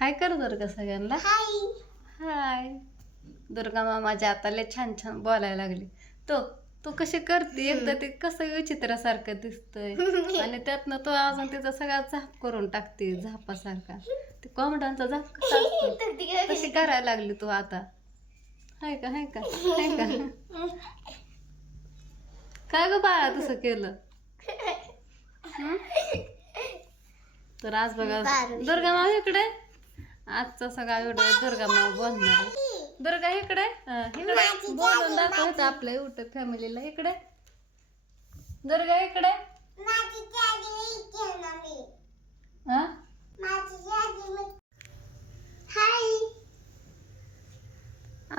हाय कर दुर्गा सगळ्यांना. हाय. दुर्गा मामाच्या आता लय छान छान बोलायला लागली. तो तू कशी करते एकदा ते कसं विचित्रासारखं दिसतंय आणि त्यातनं तो अजून तिचा सगळा झाप करून टाकते झापासारखा. ते कोंबड्यांचा झाप कसा असतो तशी करायला लागली तू आता. हाय का हाय का हाय का काय ग बाळा तसं केलं. तर आज बघा दुर्गा मामा इकडे. आजचा सगळा व्हिडिओ दुर्गा मामा बोलणार आहे. दुर्गा इकडे इकडे बोलून दाखवत आपल्या युट्यूब फॅमिलीला. इकडे दुर्गा इकडे.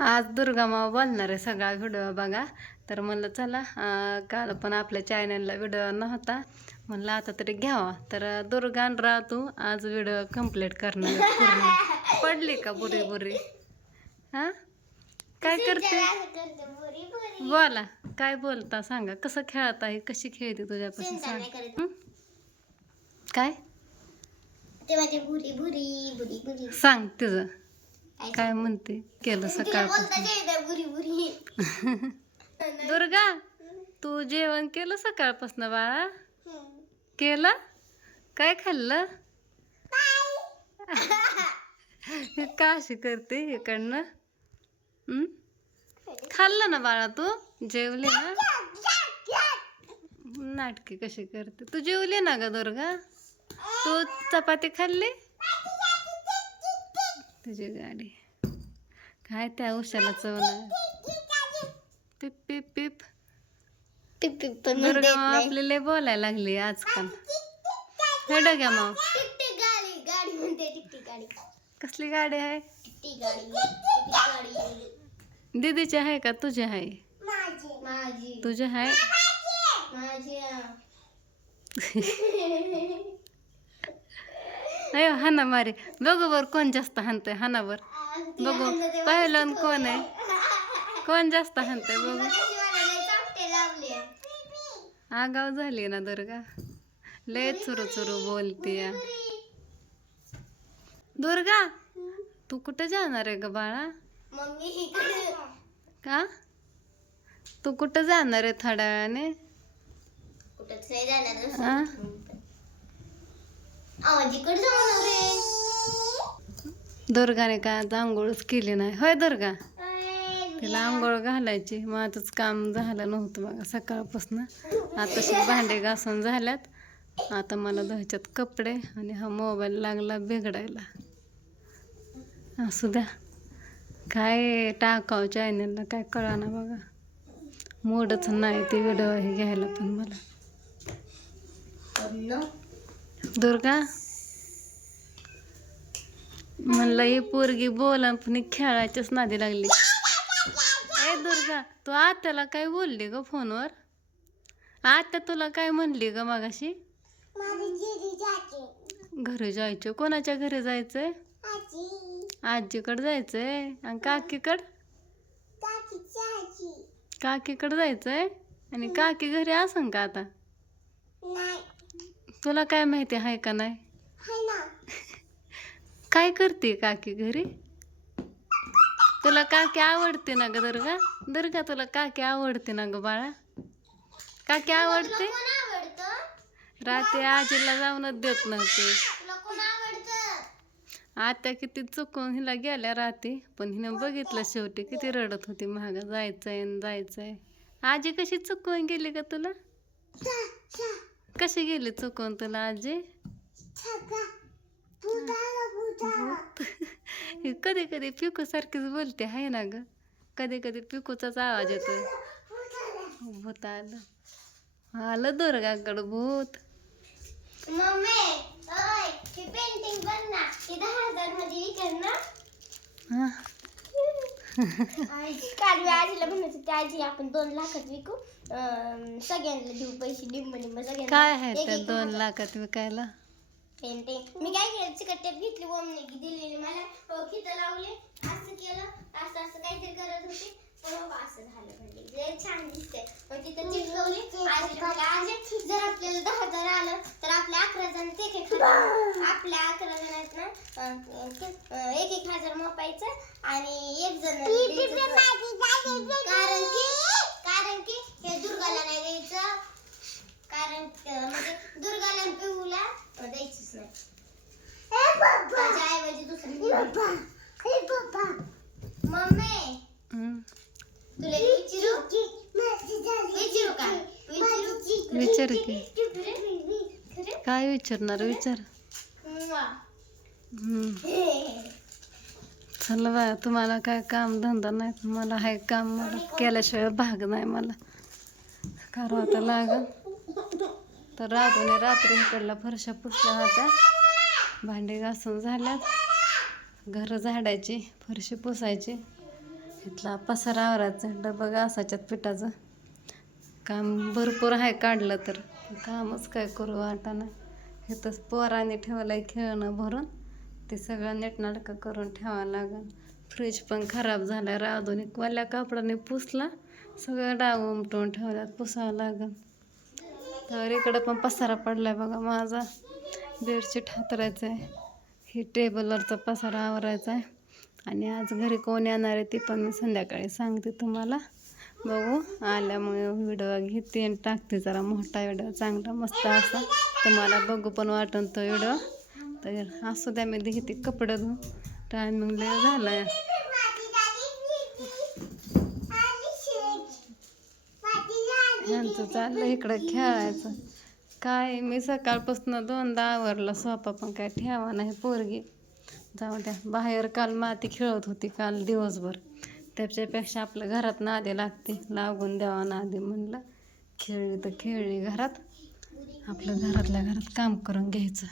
आज दुर्गा मामा बोलणार आहे सगळा व्हिडिओ बघा. तर म्हणलं चला काल पण आपल्या चॅनलला व्हिडिओ नव्हता म्हणलं आता तरी घ्यावा. तर दुर्गा आणि रातू आज व्हिडिओ कंप्लीट करणार पूर्ण. पडली का बुरी बुरी. हा काय करते बोला काय बोलता सांगा. कसं खेळत आहे कशी खेळते तुझ्यापासून सांग. काय सांग तुझं काय म्हणते केलं सकाळपासून. दुर्गा तू जेवण केलं सकाळपासून बाळा. केलं काय खाल्लं. का अशी करते इकडनं. खाल्लं ना बाळा तू जेवले ना. नाटकी कशी करते तू जेवली ना ग दुर्गा. तू चपाती खाल्ली. तुझी गाडी काय त्या उशाला चवला. पिप पिप पिप दुर्गा मामा आपल्याला बोलायला लागली आजकाल. हेड घ्या माव. कसली गाडी आहे. दीदीची आहे का तुझी आहे. तुझी आहे. अयो हाना मारे बघू बर कोण जास्त हाणतंय. हानावर बघू पहिलं कोण आहे कोण जास्त हाणतंय बघू. आगाव झाली ना दुर्गा लय चुरू चुरू बोलते. दुर्गा तू कुठे जाणार आहे ग बाळा. का तू कुठं जाणार आहे थोड्या वेळाने. दुर्गाने काय आता आंघोळच केली नाही होय दुर्गा. तिला आंघोळ घालायची माझंच काम झालं नव्हतं बघा सकाळपासून. आता भांडे घासून झाल्यात. आता मला धुवायच्यात कपडे आणि हा मोबाईल लागला बिघडायला. असू द्या काय टाकाव चॅनलला काय कळाना बघा. मूडच नाही ते व्हिडिओ हे घ्यायला पण मला. दुर्गा म्हणलं ही पोरगी बोला पण खेळायच्याच नादी लागली. ए दुर्गा तू आत्याला काय बोलली ग फोनवर. आत्या तुला काय म्हणली ग मगाशी. घरी जायचं. कोणाच्या घरी जायचंय. आजीकडे जायचंय. आणि काकीकडे जायचंय. आणि काकी घरी असन का आता. तुला काय माहिती आहे का नाही. काय करते काकी घरी. तुला काकी आवडते ना ग दुर्गा. दुर्गा तुला काकी आवडते ना ग बाळा. काकी आवडते. रात्री आजीला जाऊनच देत नव्हते. आता किती चुकून हिला गेल्या रात्री पण हिनं बघितलं शेवटी किती रडत होती महाग जायचंय जायचंय. आजी कशी चुकवून गेली का तुला. कशी गेली चुकवून तुला आजी. कधी कधी पिकू सारखीच बोलते आहे ना ग. कधी कधी पिकूचाच आवाज येतोय. भूत आलं आलं दुर्गाकडं भूत. काल आजीला म्हणत होती आजी आपण 2 लाखात विकू सगळ्यांना देऊ पैसे निम्म निम्म सगळ्यांना. काय आहे त्या 2 लाखात विकायला. पेंटिंग मी काय केलं चिकट घेतली ओमने दिलेली मला खितं लावले असं केलं असं असं काहीतरी करत होते असं झालं म्हणजे लय छान दिसते. मग तिथं चिटकवली. आजीला म्हणलं, आजी जर आपल्याला 10,000 आलं तर आपल्या 11 जण ते खातात. आपल्या 11 जणात ना 1,000 मोपायचं आणि एक जण कारण की हे दुर्गाला नाही द्यायचं. कारण म्हणजे दुर्गाला आणि पिहूला द्यायचंच नाही. त्याच्याऐवजी दुसरं मम्मी तुला विचारू का? विचार की काय विचारणार विचार. चला बाया, तुम्हाला काय काम धंदा नाही, तुम्हाला हाय काम, मला केल्याशिवाय भाग नाही मला. करावं आता लागल. तर राधूने रात्री इकडला फरशा पुसल्या होत्या, भांडी घासून झाल्यात, घर झाडायची, फरशी पुसायची, इथला पसारा आवरायचा, डबं घासायच्यात पिठाचं. काम भरपूर आहे, काढलं तर कामच काय करू वाटाणं. इथंच पोराने ठेवलं आहे खेळणं भरून, ते सगळं नीटनाटकं करून ठेवावं लागेल. फ्रीज पण खराब झाला, राधून वाल्या कापडाने पुसला, सगळं डाग उमटून ठेवल्यात, पुसावं लागेल. तर इकडं पण पसारा पडलाय बघा माझा, बेडशीट हातरायचं आहे, ही टेबलवरचा पसारा आवरायचा आहे. आणि आज घरी कोण येणार आहे ते पण मी संध्याकाळी सांगते तुम्हाला. बघू आल्यामुळे व्हिडिओ घेते आणि टाकते, जरा मोठा व्हिडिओ चांगला मस्त असा तुम्हाला बघू पण वाटन तो व्हिडिओ. तर असू द्या, मी घेते कपडे धुवून, टायमिंग लय झाला आहे. ह्यांचं चाललं इकडं खेळायचं. काय मी सकाळपासून 2दा आवरलं, स्वयंपाक पण काय ठेवा नाही. पोरगी जाऊ द्या, बाहेर काल माती खेळत होती काल दिवसभर, त्याच्यापेक्षा आपलं घरात नादी लागते, लागून द्यावा नादी म्हणलं. खेळली तर खेळली घरात, आपलं घरातल्या घरात काम करून घ्यायचं.